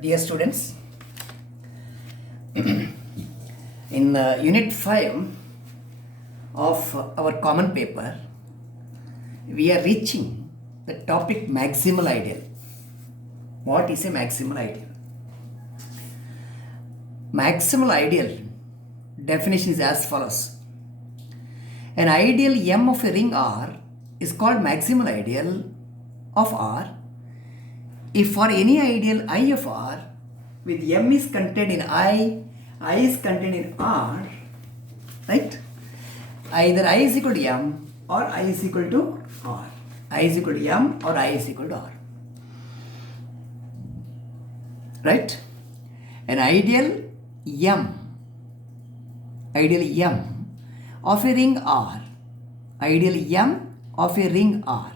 Dear students, in Unit 5 of our common paper, we are reaching the topic maximal ideal. What is a maximal ideal? Maximal ideal definition is as follows. An ideal M of a ring R is called maximal ideal of R if for any ideal I of R with M is contained in I is contained in R, right? Either I is equal to M or I is equal to R. I is equal to M or I is equal to R. Right? An ideal M of a ring R. Ideal M of a ring R.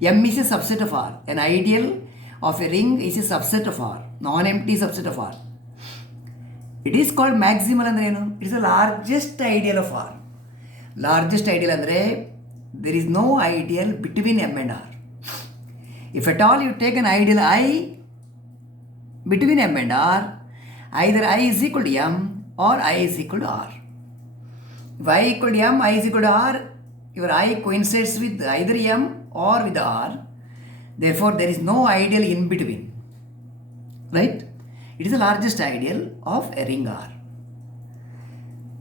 M is a subset of R. An ideal of a ring is a subset of R, non-empty subset of R. It is called maximal andre ಏನು? It is the largest ideal of R. Largest ideal andre there is no ideal between M and R. If at all you take an ideal I between M and R, either I is equal to M or I is equal to R. If I equal to M, I is equal to R, your I coincides with either M or with R. Therefore, there is no ideal in between. Right? It is the largest ideal of a ring R.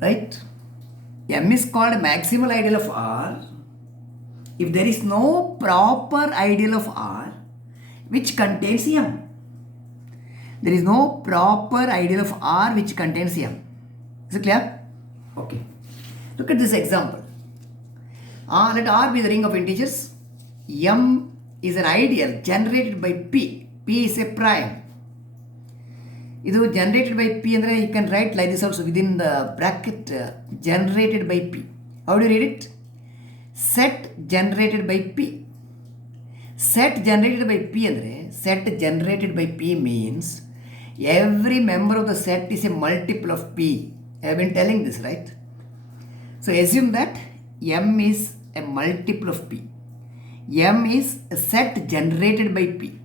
Right? M is called a maximal ideal of R if there is no proper ideal of R which contains M. There is no proper ideal of R which contains M. Is it clear? Okay. Look at this example. Let R be the ring of integers. M is an ideal generated by P. P is a prime. This generated by P, and you can write like this also within the bracket generated by P. How do you read it? Set generated by P. Set generated by P andre, set generated by P means every member of the set is a multiple of P. I have been telling this, right? So assume that M is a multiple of P. M is a set generated by P.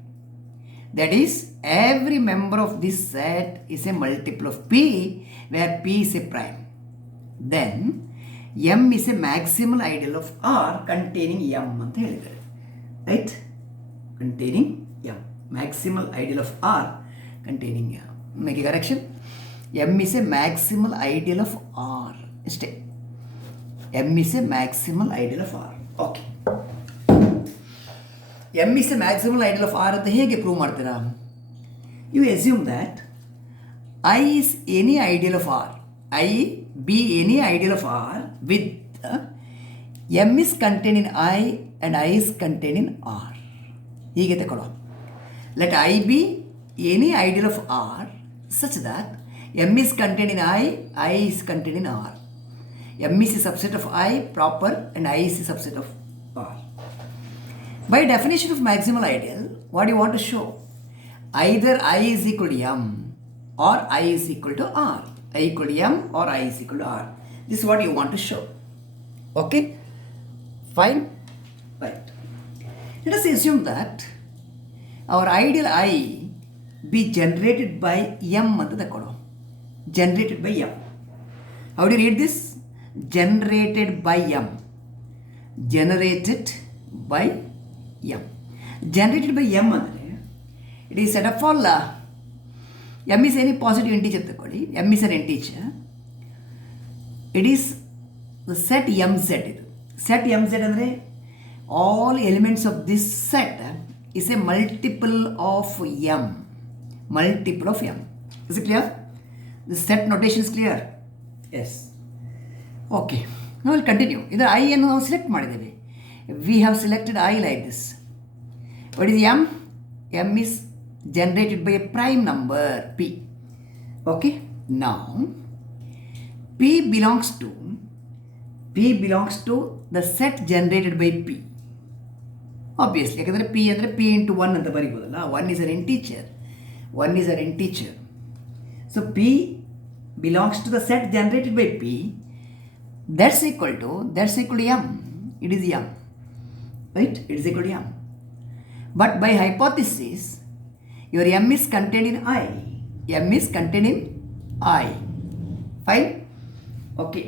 That is, every member of this set is a multiple of P where P is a prime. Then, M is a maximal ideal of R containing M. Right? Containing M. Maximal ideal of R containing M. Make a correction. M is a maximal ideal of R. Stay. M is a maximal ideal of R. Okay. M is a maximal ideal of R ಅಂತ ಹೇಗೆ prove ಮಾಡ್ತೀರಾ? You assume that I is any ideal of R. I be any ideal of R with M is contained in I and I is contained in R. ಹೀಗೆ ತಗೊಳ್ಳೋ. Let I be any ideal of R such that M is contained in I is contained in R. M is a subset of I proper and I is a subset of R. By definition of maximal ideal, what do you want to show? Either I is equal to M or I is equal to R. I equal to M or I is equal to R. This is what you want to show. Okay? Fine? Right. Let us assume that our ideal I be generated by M. Generated by M. How do you read this? Generated by M. Generated by M. Generated by M andre it is set of all M is any positive integer ತಗೊಳ್ಳಿ. M is an integer. It is the set MZ ಇದು. Set MZ andre all elements of this set is a multiple of M. Multiple of M. Is it clear? The set notation is clear? Yes. Okay. Now we'll continue. Either I ಅನ್ನು ನಾವು select ಮಾಡಿದ್ದೇವೆ. We have selected I like this. What is M? M is generated by a prime number P. Okay. Now P belongs to the set generated by P. Obviously, ಯಾಕಂದರೆ P ಅಂದರೆ P into 1 ಅಂತ ಬರೀಬೋದಲ್ಲ. 1 is an integer. 1 is an integer. So P belongs to the set generated by P. That's equal to M. It is M. Right? It is equal to M. But by hypothesis, your M is contained in I. M is contained in I. Fine? Okay.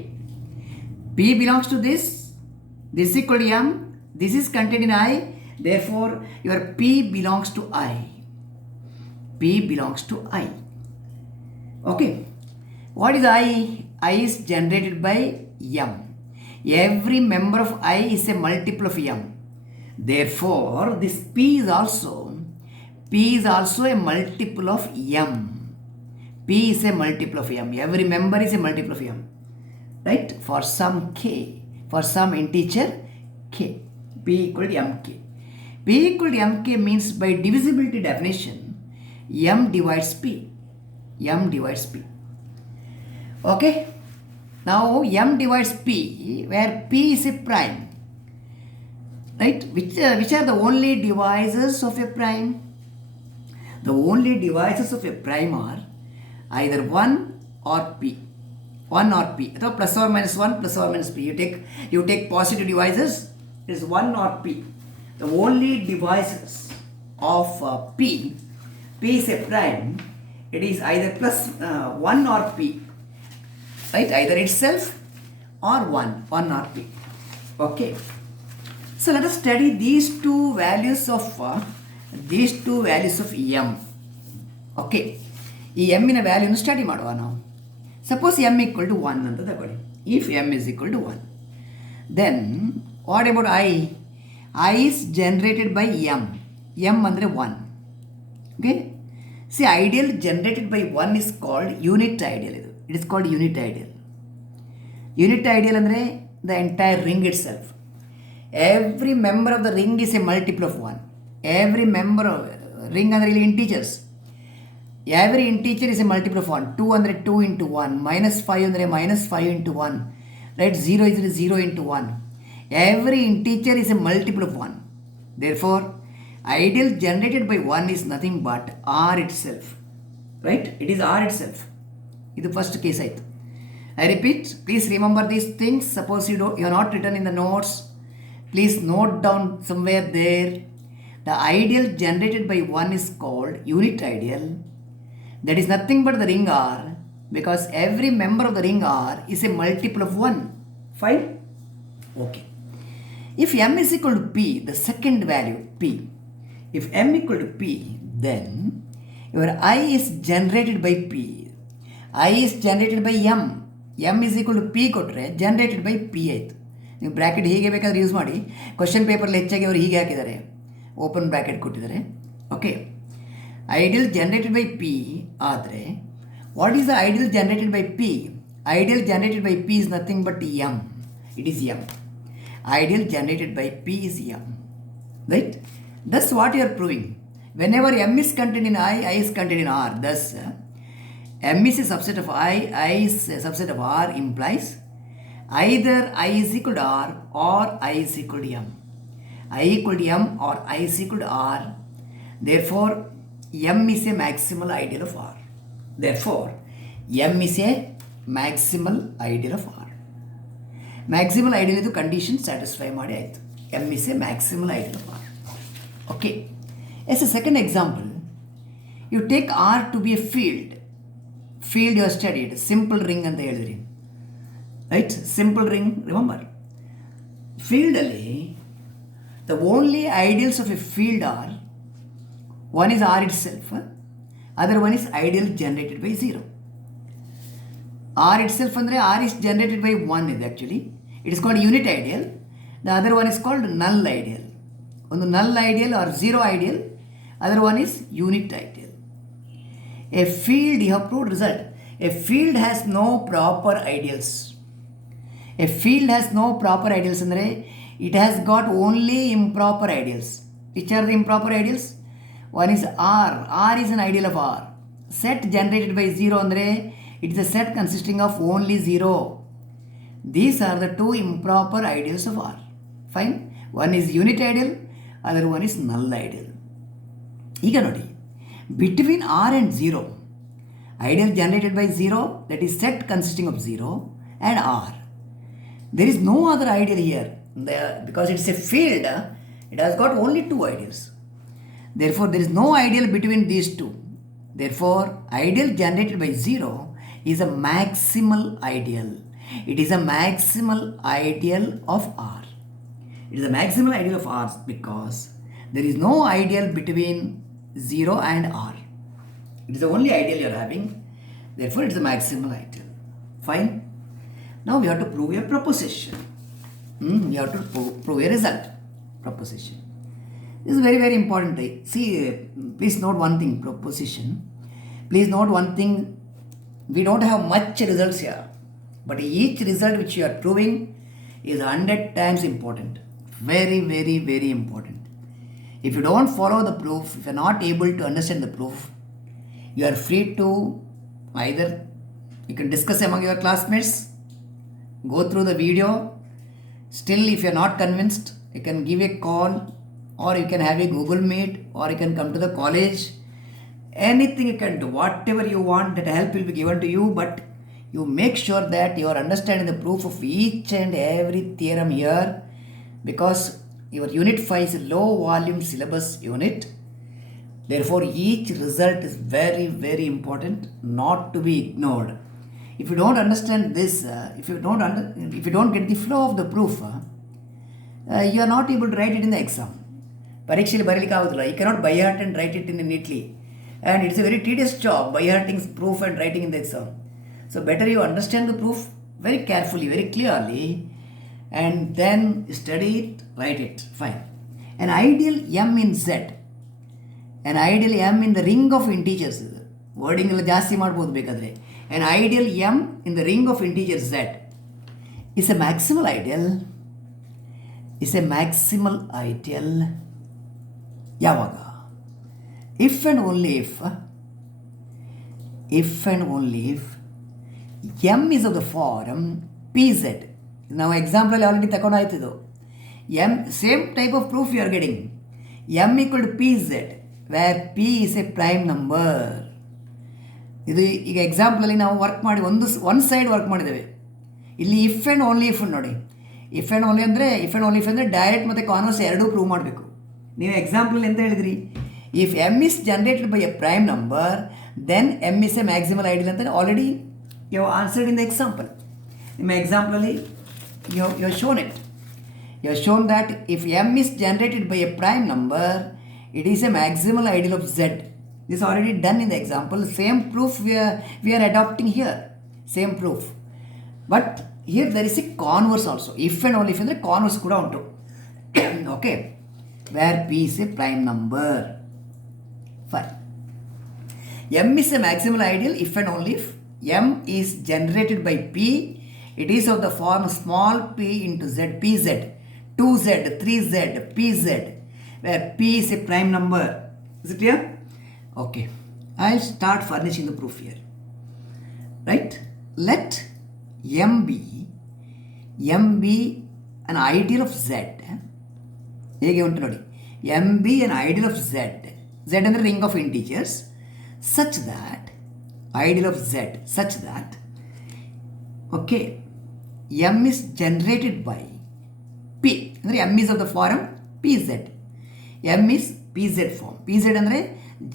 P belongs to this. This is equal to M. This is contained in I. Therefore, your P belongs to I. P belongs to I. Okay. What is I? I is generated by M. Every member of I is a multiple of M. Therefore, this P is also a multiple of M. P is a multiple of M. Every member is a multiple of M. Right? For some K, for some integer K, P equal to Mk. P equal to Mk means by divisibility definition, M divides P. M divides P. Okay? Now M divides P, where P is a prime. Right? Which are the only divisors of a prime? The only divisors of a prime are either 1 or P. 1 or P. So plus or minus 1, plus or minus P. You take positive divisors, it is 1 or P. The only divisors of P is a prime. It is either plus 1 or P. Right? Either itself or 1 or P. Okay. So let us study these two values of M. Okay. ಈ M ನ ವ್ಯಾಲ್ಯೂನ study ಮಾಡುವ ನಾವು. Suppose M equal to 1 ಅಂತ ತಗೊಳ್ಳಿ. If M is equal to 1, then what about I? I is generated by M. M ಅಂದರೆ 1. Okay. See, ideal generated by 1 is called unit ideal. It is called unit ideal. Unit ideal ಅಂದರೆ the entire ring itself. Every member of the ring is a multiple of 1. Every member of ring ಅಂದರೆ ಇಲ್ಲಿ integers. Every integer is a multiple of 1. 2 ಅಂದರೆ 2 into 1. Minus 5 ಅಂದರೆ minus 5 into 1. Right? 0 is 0 into 1. Every integer is a multiple of 1. Therefore, ideal generated by 1 is nothing but R itself. Right? It is R itself. This is the first case. I repeat, please remember these things. Suppose you are not written in the notes. Please note down somewhere there. The ideal generated by 1 is called unit ideal. That is nothing but the ring R, because every member of the ring R is a multiple of 1. Fine? Okay. If M is equal to P, the second value P, if M equal to P, then your I is generated by P. I is generated by M. M is equal to P ಕೊಟ್ಟರೆ generated by P ಆಯಿತು. ನೀವು bracket ಹೀಗೆ ಬೇಕಾದ್ರೆ use ಮಾಡಿ. Question ಪೇಪರ್ಲಿ ಹೆಚ್ಚಾಗಿ ಅವರು ಹೀಗೆ ಹಾಕಿದ್ದಾರೆ, ಓಪನ್ ಬ್ರ್ಯಾಕೆಟ್ ಕೊಟ್ಟಿದ್ದಾರೆ. Okay. Ideal generated by P ಆದರೆ what is the ideal generated by P? Ideal generated by P is nothing but M. It is M. Ideal generated by P is M. Right? Thus what you are proving. Whenever M is contained in I is contained in R. Thus M is a subset of I is a subset of R implies either I is equal to R or I is equal to M. I equal to M or I is equal to R. Therefore, M is a maximal ideal of R. Therefore, M is a maximal ideal of R. Maximal ideal is the condition satisfy ಮಾಡಿ ಆಯಿತು. M is a maximal ideal of R. Okay. As a second example, you take R to be a field. Field you have studied. Simple ring ಅಂತ ಹೇಳಿದ್ರಿ. Right? Simple ring, remember. Field ಅಲ್ಲಿ the only ideals of a field are one is R itself, other one is ideal generated by 0. R itself ಅಂದರೆ R is generated by 1 is actually. It is called unit ideal. The other one is called null ideal. ಒಂದು null ideal or 0 ideal. Other one is unit ideal. A field, you have proved result. A field has no proper ideals. A field has no proper ideals ಅಂದರೆ it has got only improper ideals. Which are the improper ideals? One is R. R is an ideal of R. Set generated by 0 ಅಂದರೆ it is a set consisting of only 0. These are the two improper ideals of R. Fine. One is unit ideal, other one is null ideal. ಈಗ ನೋಡಿ, between R and 0, ideal generated by 0, that is set consisting of 0, and R. There is no other ideal here. Because it is a field, it has got only two ideals. Therefore, there is no ideal between these two. Therefore, ideal generated by 0 is a maximal ideal. It is a maximal ideal of R. It is a maximal ideal of R because there is no ideal between 0 and R. It is the only ideal you are having. Therefore, it is a maximal ideal. Fine. Now we have to prove a proposition. We have to prove a result. Proposition. This is very, very important. See, please note one thing. Proposition. Please note one thing. We don't have much results here. But each result which you are proving is 100 times important. Very, very, very important. If you don't follow the proof, if you are not able to understand the proof, you are free to either you can discuss among your classmates, go through the video. Still, if you are not convinced, you can give a call, or you can have a Google Meet, or you can come to the college. Anything you can do, whatever you want, that help will be given to you, but you make sure that you are understanding the proof of each and every theorem here, because your unit 5 is a low volume syllabus unit. Therefore, each result is very, very important, not to be ignored. If you don't understand this, if you don't get the flow of the proof, you are not able to write it in the exam. Parikshili ಬರೀಲಿಕ್ಕೆ ಆಗುದಿಲ್ಲ. You cannot by heart and write it in neatly. And it's a very tedious job, by hearting proof and writing in the exam. So better you understand the proof very carefully, very clearly, and then study it, write it. Fine. An ideal M in Z. An ideal M in the ring of integers. Wording ಎಲ್ಲ ಜಾಸ್ತಿ ಮಾಡ್ಬೋದು ಬೇಕಾದರೆ. An ideal M in the ring of integers Z is a maximal ideal. Is a maximal ideal. ಯಾವಾಗ? If and only if M is of the form PZ. ನಾವು example already ತಗೊಂಡಾಯ್ತು ಇದು. M same type of proof you are getting. M equal to PZ where P is a prime number. ಇದು ಈಗ ಎಕ್ಸಾಂಪಲಲ್ಲಿ ನಾವು work ಮಾಡಿ ಒಂದು side work ಮಾಡಿದ್ದೇವೆ. ಇಲ್ಲಿ if and only if ನೋಡಿ. ಇಫ್ ಆ್ಯಂಡ್ ಓನ್ಲಿ ಅಂದರೆ ಡೈರೆಕ್ಟ್ ಮತ್ತು ಕಾನ್ವರ್ಸ್ ಎರಡೂ ಪ್ರೂವ್ ಮಾಡಬೇಕು. ನೀವು ಎಕ್ಸಾಂಪಲ್ ಎಂತ ಹೇಳಿದ್ರಿ? If M is generated by a prime number then M is a maximal ideal ಅಂತ already you answered in the example. ನಿಮ್ಮ ಎಕ್ಸಾಂಪಲಲ್ಲಿ you have shown it. You have shown that if M is generated by a prime number it is a maximal ideal of Z. This is already done in the example. Same proof we are adopting here. Same proof. But here there is a converse also. If and only if ಅಂದರೆ converse ಕೂಡ ಉಂಟು. Okay. Where P is a prime number. Fine. M is a maximal ideal if and only if M is generated by P. It is of the form small p into Z, PZ, 2Z, 3Z, PZ. Where P is a prime number. Is it clear? Okay. I'll start furnishing the proof here. Right? Let M be an ideal of Z. ಹೇಗೆ ಉಂಟು ನೋಡಿ. M be an ideal of Z. Z ಅಂದರೆ ring of integers. Such that ideal of Z such that okay M is generated by P. ಅಂದರೆ M is of the form PZ. M is PZ form. PZ ಅಂದರೆ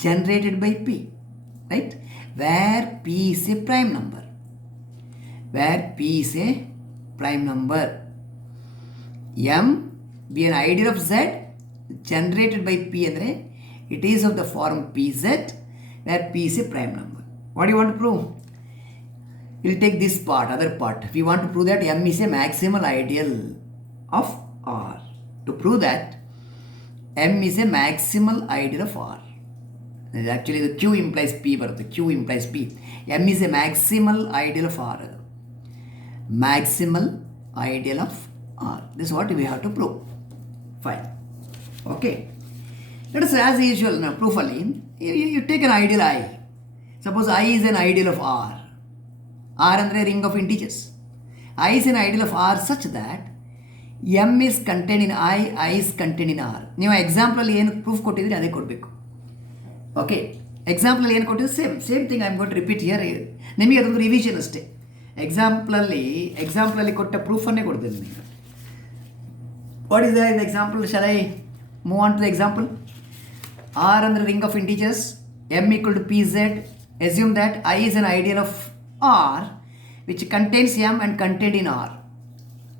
generated by P, right? Where P is a prime number. Where P is a prime number. M be an ideal of Z generated by P ಅಂದರೆ it is of the form PZ where P is a prime number. What do you want to prove? We'll take this part, other part. We want to prove that M is a maximal ideal of R. To prove that M is a maximal ideal of R. Actually, the Q implies P, but the Q implies P. M is a maximal ideal of R. Maximal ideal of R. This is what we have to prove. Fine. Okay. Let us, as usual, now proof only. You take an ideal I. Suppose I is an ideal of R. R is a ring of integers. I is an ideal of R such that M is contained in I is contained in R. ನೀವು ಎಕ್ಸಾಂಪಲಲ್ಲಿ ಏನು proof ಕೊಟ್ಟಿದ್ರಿ ಅದೇ ಕೊಡಬೇಕು. Okay, ಎಕ್ಸಾಂಪಲಲ್ಲಿ ಏನು ಕೊಟ್ಟಿದ್ದು same thing I am got repeat here. ನಿಮಗೆ ಅದೊಂದು revision ಅಷ್ಟೇ. ಎಕ್ಸಾಂಪಲಲ್ಲಿ ಕೊಟ್ಟ ಪ್ರೂಫನ್ನೇ ಕೊಡ್ತೀನಿ ನಿಮಗೆ. What is the example? Shall I move on to the example? R under ring of integers, M equal to Pz. Assume that I is an ideal of R which contains M and contained in R.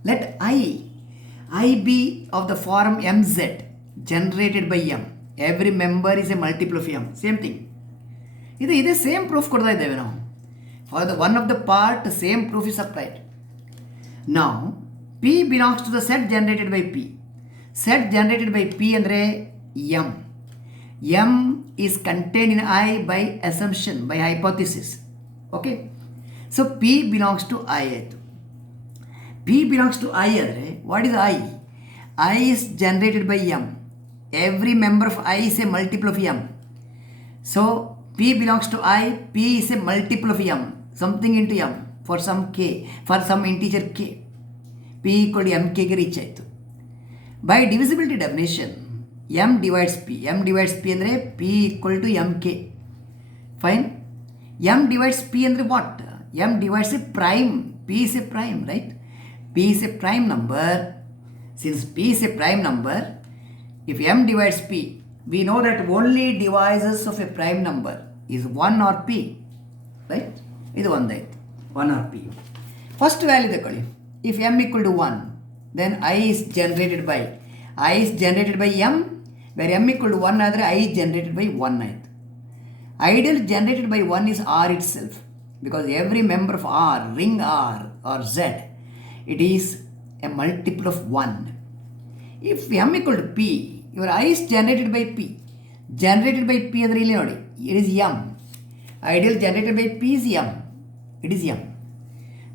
Let I be of the form Mz generated by M. Every member is a multiple of M. Same thing. This same proof ಕೊಡ್ತಾ ಇದ್ದೇವೆ ನಾವು. For the one of the part, the same proof is applied. Now, P belongs to the set generated by P. Set generated by P andre M. M is contained in I by assumption, by hypothesis. Okay. So P belongs to I. P belongs to I andre, what is I? I is generated by M. Every member of I is a multiple of M. So P belongs to I. P is a multiple of M. Something into M for some k, for some integer k. P equal to mk ಗೆ reach ಆಯಿತು. By divisibility definition, M divides P. M divides P ಅಂದರೆ P equal to mk. Fine. M divides P ಅಂದರೆ what? M divides a prime. P is a prime, right? P is a prime number. Since P is a prime number, if M divides P, we know that only divisors of a prime number is 1 or P, right? ಇದು ಒಂದಾಯ್ತು, 1 or P. First value ತಗೊಳ್ಳಿ. If M equal to 1, then I is generated by M, where M equal to 1 ಆದರೆ I is generated by 1 ಆಯಿತು. Ideal generated by 1 is R itself, because every member of R, ring R or Z, it is a multiple of 1. If M equal to P, your I is generated by P. Generated by P ಅಂದರೆ ಇಲ್ಲಿ ನೋಡಿ, it is M. Ideal generated by P is M. It is M.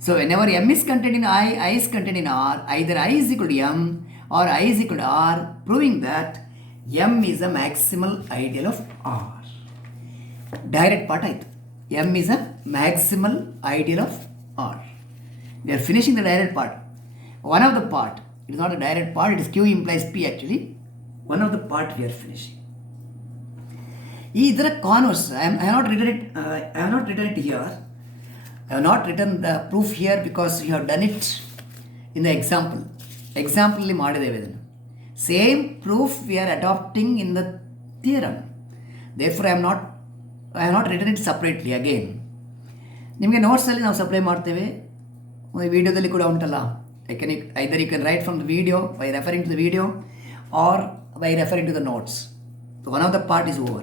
So whenever M is contained in I is contained in R, either I is equal to M or I is equal to R, proving that M is a maximal ideal of R. Direct part ಆಯಿತು. M is a maximal ideal of R. We are finishing the direct part. One of the part, it is not a direct part, it is Q implies P actually. One of the part we are finishing. Either converse, I have not written it here. I have not written the proof here because we have done it in the example. Example li madideve idannu. Same proof we are adopting in the theorem. Therefore I have not written it separately again. ನಿಮಗೆ ನೋಟ್ಸಲ್ಲಿ ನಾವು supply ಮಾಡ್ತೇವೆ, ವಿಡಿಯೋದಲ್ಲಿ ಕೂಡ ಉಂಟಲ್ಲ. Either you can write from the video by referring to the video or by referring to the notes. So one of the part is over.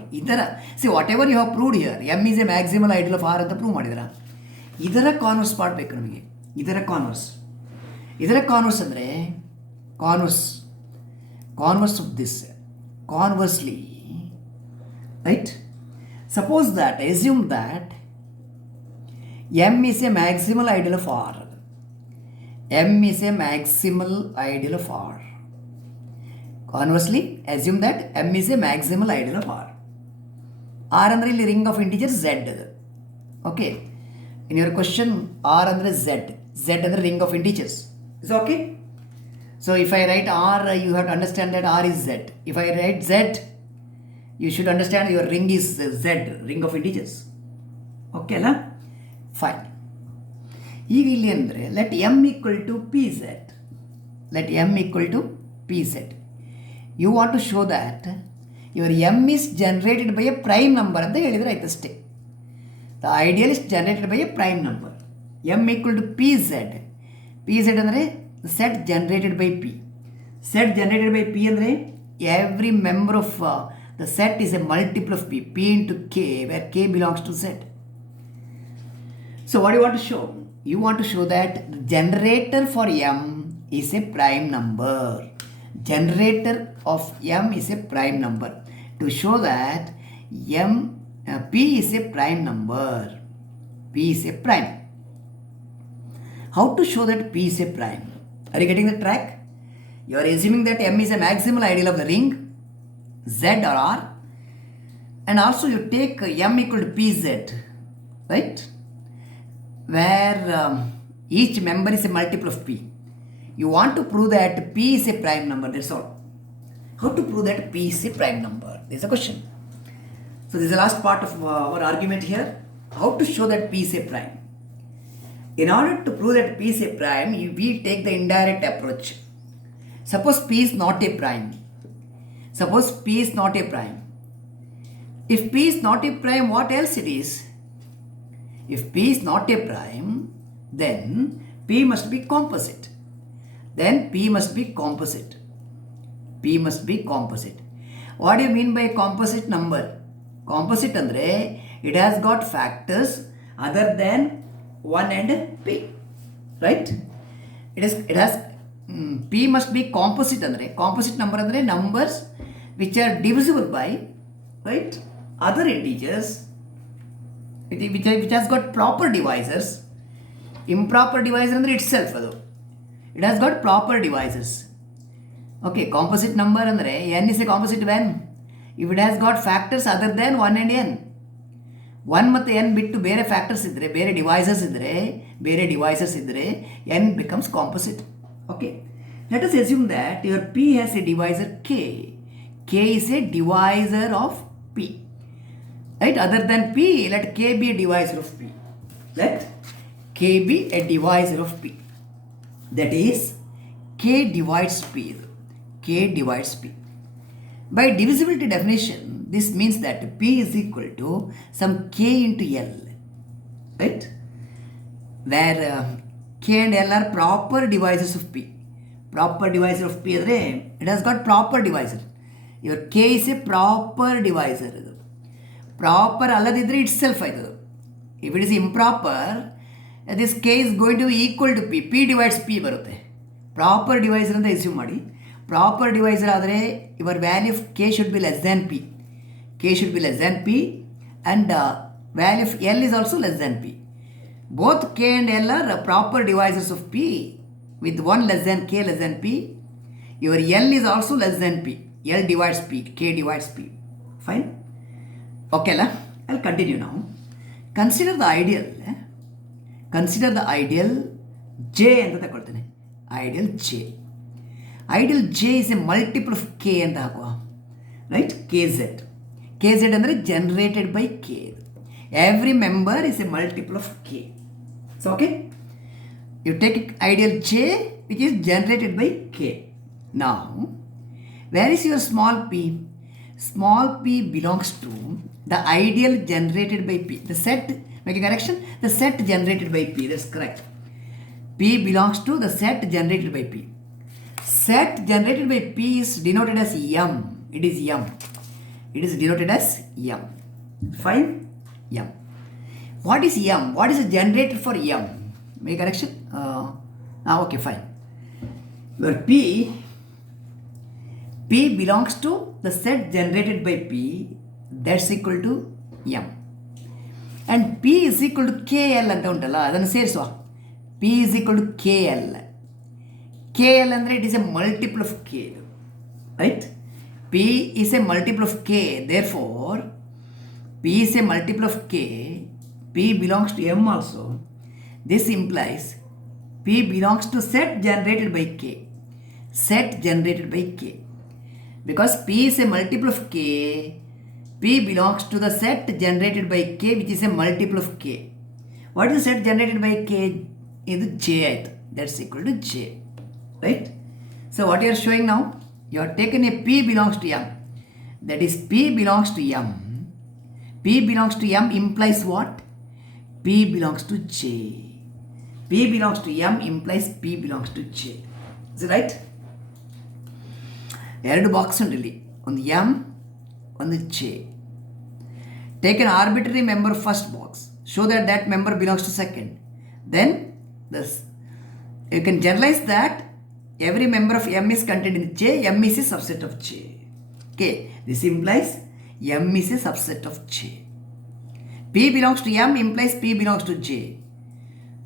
See, whatever you have proved here, M is a maximal ideal of R ಅಂತ prove ಮಾಡಿದ್ರ. ಇದರ converse part ಬೇಕು ನಮಗೆ. ಇದರ converse ಅಂದರೆ converse of this, conversely, right? Suppose that, assume that M is a maximal ideal of R. M is a maximal ideal of R. Conversely, assume that M is a maximal ideal of R. R ಅಂದರೆ ಇಲ್ಲಿ ring of integer Z. Okay, in your question R ಅಂದರೆ Z ಅಂದರೆ ring of integers. Is okay? So if I write R, you have to understand that R is Z. If I write Z, you should understand your ring is Z, ring of integers. Okay la? Fine. ಈಗ ಇಲ್ಲಿ ಅಂದರೆ let M equal to Pz. Let M equal to Pz. You want to show that your M is generated by a prime number ಅಂತ ಹೇಳಿದರೆ ಆಯ್ತು ಅಷ್ಟೇ. The ideal is generated by a prime number. M equal to Pz. Pz ಅಂದರೆ set generated by P. Set generated by P ಅಂದರೆ every member of the set is a multiple of P. P into K, where K belongs to Z. So what do you want to show? You want to show that the generator for M is a prime number. Generator of M is a prime number. To show that P is a prime number. P is a prime. How to show that P is a prime? Are you getting the track? You are assuming that M is a maximal ideal of the ring Z or R, and also you take M equal to Pz, right? Where each member is a multiple of P. You want to prove that P is a prime number, that's all. How to prove that P is a prime number? There's a question. So this is the last part of our argument here. How to show that P is a prime? In order to prove that P is a prime, we take the indirect approach. Suppose P is not a prime. If P is not a prime, what else it is? If P is not a prime, then P must be composite. Then P must be composite. P must be composite. What do you mean by composite number? Composite andre, it has got factors other than 1 and P. Right? It has P must be composite andre. Composite number andre numbers which are divisible by, right, other integers which has got proper divisors. Improper divisor andre itself adu. It has got proper divisors. Okay, composite number andre n is a composite when if it has got factors other than 1 and n. 1 ಮತ್ತು n ಬಿಟ್ಟು ಬೇರೆ factors ಇದ್ದರೆ, ಬೇರೆ devices ಇದ್ದರೆ n becomes composite. Okay, let us assume that your P has a divisor k. K is a divisor of P. Right? Other than P, let k be a divisor of P. Let k be a divisor of P. That is, k divides P. K divides P. By divisibility definition, this means that P is equal to some k into L, right? Where k and L are proper divisors of P. Proper divisor of P, it has got proper divisor. Your k is a proper divisor. Proper alladidre itself aitadu. If it is improper, this k is going to be equal to P. P divides P barutte. Proper divisor anta assume ಮಾಡಿ. Proper divisor ಆದರೆ your value of k should be less than P. K should be less than P and value of L is also less than P. Both k and L are proper divisors of P with one less than k less than P. Your L is also less than P. L divides P. K divides P. Fine? Okay, I'll continue now. Consider the ideal. Consider the ideal J ಅಂತ ತಗೊಳ್ತೇನೆ. Ideal J. Ideal J is a multiple of k ಅಂತ ಹಾಕುವ. Right? KZ. KZ ಅಂದರೆ generated by k. Every member is a multiple of k. So, okay? You take ideal J which is generated by k. Now, where is your small p? Small p belongs to the ideal generated by p. The set, make a correction, the set generated by p. That's correct. P belongs to the set generated by p. Set generated by P is denoted as M. It is M. It is denoted as M. Fine? M. What is M? What is a generator for M? Make a correction? Okay, fine. Where P belongs to the set generated by P, that's equal to M. And P is equal to KL ಅಂತ ಉಂಟಲ್ಲ, ಅದನ್ನು ಸೇರಿಸುವ. P is equal to KL. KL ಅಂದರೆ it is a multiple of K. Right? P is a multiple of K. Therefore, P is a multiple of K. P belongs to M also. This implies P belongs to set generated by K. Set generated by K. Because P is a multiple of K, P belongs to the set generated by K which is a multiple of K. What is the set generated by K? Is J. That's equal to J. Right? So what you are showing now? You are taken a P belongs to M. That is P belongs to M. P belongs to M implies what? P belongs to J. P belongs to M implies P belongs to J. Is it right? ಎರಡು box ಉಂಟು ಇಲ್ಲಿ, ಒಂದು M, ಒಂದು J. Take an arbitrary member first box. Show that that member belongs to second. Then this. You can generalize that every member of M is contained in J. M is a subset of J. Okay. This implies M is a subset of J. P belongs to M implies P belongs to J.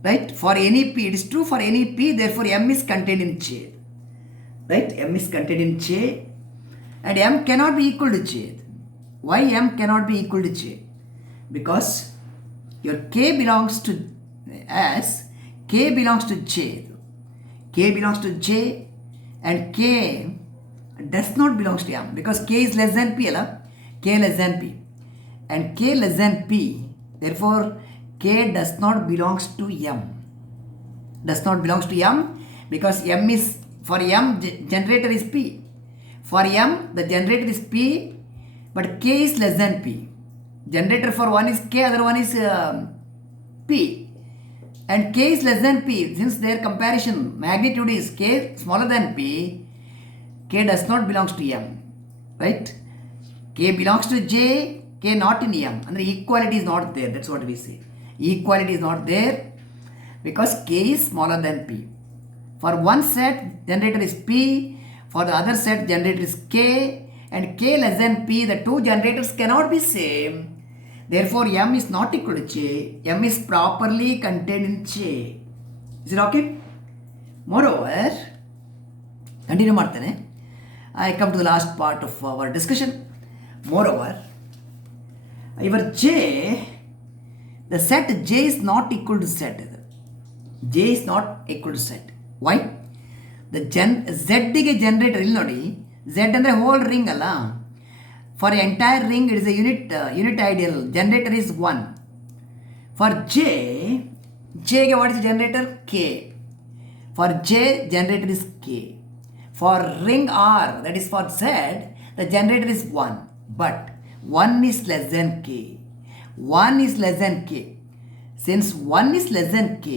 Right? For any P, it is true for any P, therefore M is contained in J. Right? M is contained in J. And M cannot be equal to J. Why M cannot be equal to J? Because your K belongs to as K belongs to J. K belongs to J and K does not belongs to M because K is less than P. K less than P. And K less than P. Therefore, K does not belongs to M. Does not belongs to M because M is, for M, generator is P. For M, the generator is P, but K is less than P. Generator for one is K, other one is P. And K is less than P. Since their comparison magnitude is K smaller than P, K does not belongs to M. Right? K belongs to J, K not in M. And the equality is not there. That's what we say. Equality is not there because K is smaller than P. For one set, generator is P. For the other set, generator is K. And K less than P, the two generators cannot be same. Therefore, M is not equal to J. M is properly contained in J. Is it okay? Moreover, continue ಮಾಡ್ತೇನೆ. I come to the last part of our discussion. Moreover, your J, the set J is not equal to set. J is not equal to set. Why? The Z ಗೆ generator ಇಲ್ಲಿ ನೋಡಿ, Z ಅಂದರೆ whole ring ಅಲ್ಲ. For entire ring it is a unit ideal. Generator is 1. For J ಗೆ what is the generator? K. For J, generator is K. For ring R, that is for Z, the generator is 1. But 1 is less than K. 1 is less than K. Since 1 is less than K,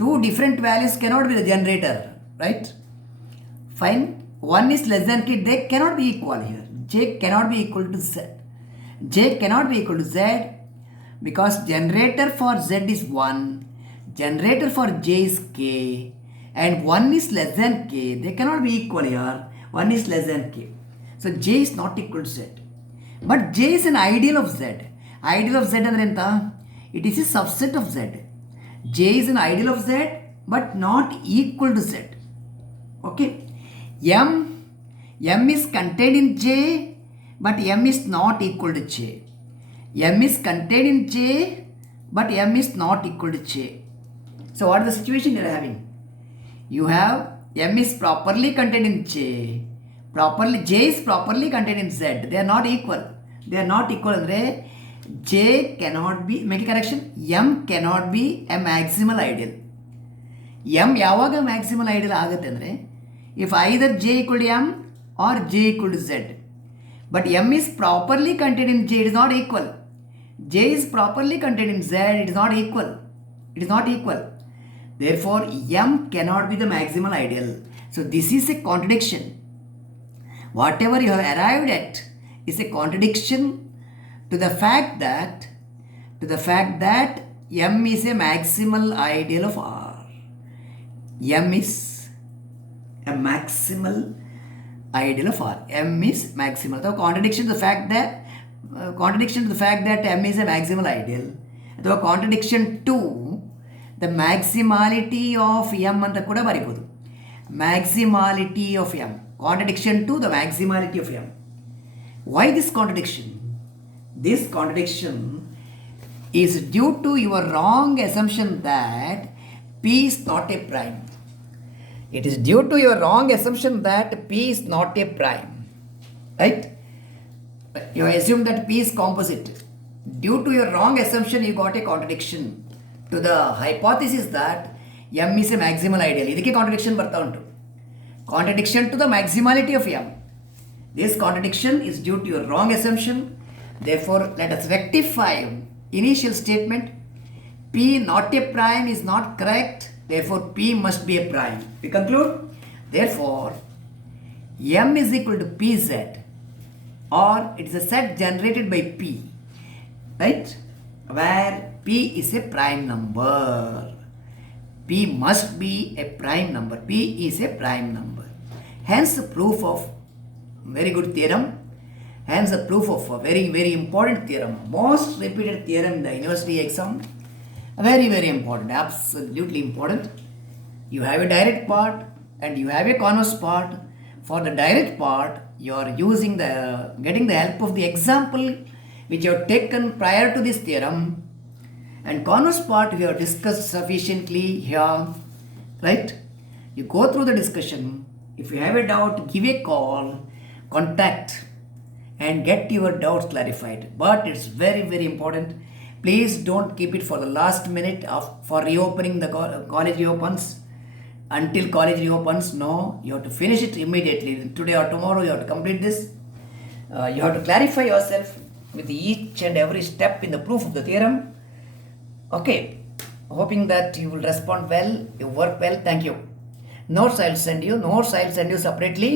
two different values cannot be the generator, right? Fine. 1 is less than K, they cannot be equal here. J cannot be equal to Z. J cannot be equal to Z because generator for Z is 1, generator for J is K, and 1 is less than K. They cannot be equal here. 1 is less than K. So J is not equal to Z. But J is an ideal of Z. Ideal of Z andre enta? It is a subset of Z. J is an ideal of Z but not equal to Z. Okay. M is contained in J but M is not equal to J. M is contained in J but M is not equal to J. So what is the situation you are having? You have M is properly contained in J. J is properly contained in Z. They are not equal. They are not equal. Andre J cannot be, make a correction, M cannot be a maximal ideal. M ಯಾವಾಗ maximal ideal ಆಗುತ್ತೆ ಅಂದರೆ if either J equal to M or J equal to Z. But M is properly contained in J, it is not equal. J is properly contained in Z, it is not equal. It is not equal. Therefore, M cannot be the maximal ideal. So this is a contradiction. Whatever you have arrived at is a contradiction to the fact that M is a maximal ideal of R. M is a maximal ideal of R. M is maximal. The contradiction to the fact that M is a maximal ideal. The contradiction to the maximality of M anta kuda baribodu. Maximality of M. Contradiction to the maximality of M. Why this contradiction? This contradiction is due to your wrong assumption that P is not a prime. It is due to your wrong assumption that P is not a prime. Right? You assume that P is composite. Due to your wrong assumption, you got a contradiction to the hypothesis that M is a maximal ideal. ಇದಕ್ಕೆ contradiction ಬರ್ತಾ ಉಂಟು. Contradiction to the maximality of M. This contradiction is due to your wrong assumption. Therefore, let us rectify initial statement. P not a prime is not correct. Therefore, P must be a prime. We conclude. Therefore, M is equal to Pz, or it is a set generated by P, right? Where P is a prime number. P must be a prime number. P is a prime number. Hence, the proof of very good theorem. Hence, the proof of a very, very important theorem. Most repeated theorem in the university exam. Very, very important. Absolutely important. You have a direct part and you have a converse part. For the direct part, you are getting the help of the example which you have taken prior to this theorem. And converse part we have discussed sufficiently here, right? You go through the discussion. If you have a doubt, give a call, contact, and get your doubts clarified. But it's very, very important. Please don't keep it for the last minute for reopening the college reopens. Until college reopens, no, you have to finish it immediately. Today or tomorrow, you have to complete this. You have to clarify yourself. with each and every step in the proof of the theorem. Okay, hoping that you will respond well, you work well. Thank you. Notes I'll send you separately.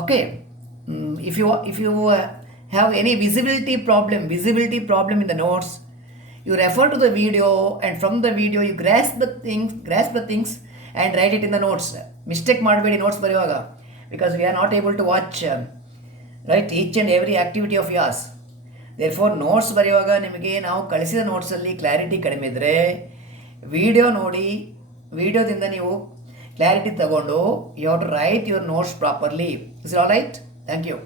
Okay. If you have any visibility problem in the notes, you refer to the video, and from the video you grasp the things and write it in the notes. Mistake ಮಾಡಬೇಡಿ notes ಬರೆಯುವಾಗ, because we are not able to watch right each and every activity of yours. Therefore notes ಬರೆಯುವಾಗ ನಿಮಗೆ ನಾವು ಕಳಿಸಿದ ನೋಟ್ಸಲ್ಲಿ clarity ಕಡಿಮೆ ಇದ್ದರೆ video ನೋಡಿ, ವಿಡಿಯೋದಿಂದ ನೀವು ಕ್ಲಾರಿಟಿ ತಗೊಂಡು you have to write your notes properly. Is all right? Thank you.